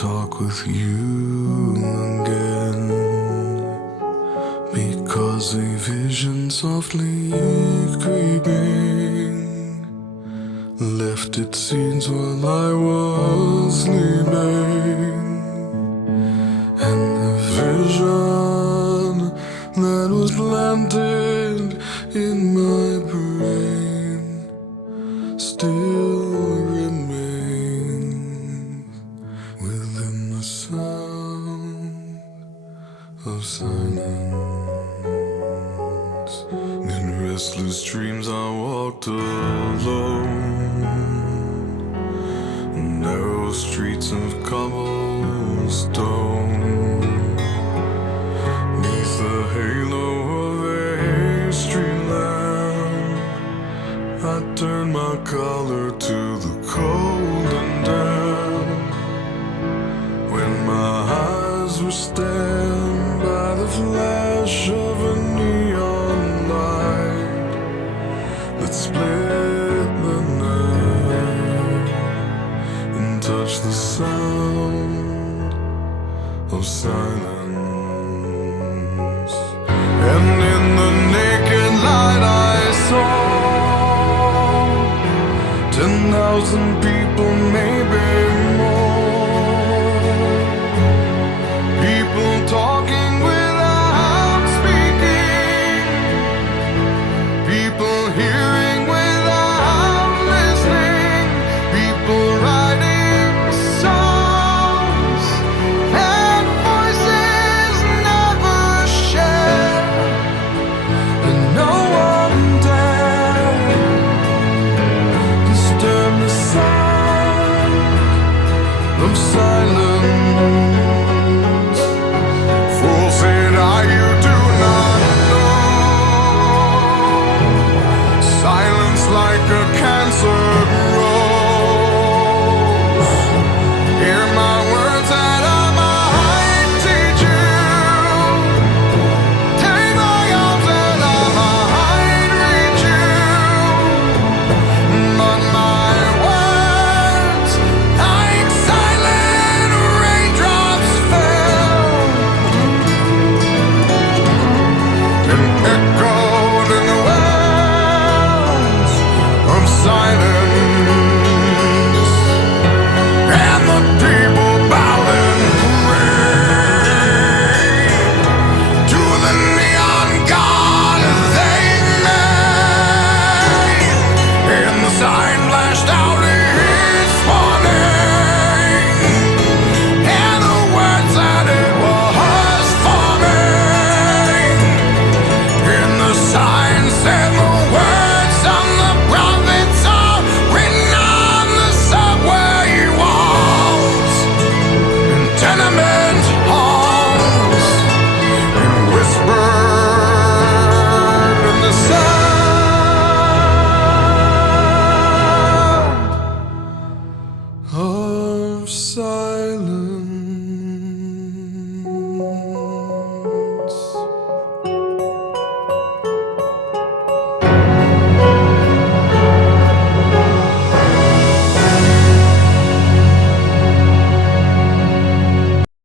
talk with you again, because a vision softly creeping left its scenes while I was sleeping, and the vision that was planted in my brain still remains within the sound of silence. In restless dreams I walked alone, narrow streets of cobblestone, neath the halo of a street lamp. I turned my collar to the cold and damp, when my eyes were stabbed by the flash of a neon light that split the night and touched the sound of silence. And in the naked light I saw 10,000 people, maybe more. People talking without speaking, people hearing without listening, people writing songs and voices never shared, and no one dared disturb the sound of silence. Fool, said I, you do not know. Silence like a cancer grows. Hear my words that I might teach you. Take my arms and I might reach you. But my words, like silent raindrops, fell and echoed in the wells of silence. And the people bowed and prayed to the neon god they made, and the sign flashed out its warning, and the words that it was forming. And the sign said the words on the prophets are written on the subway walls and tenement halls, and whispered in the sound of silence.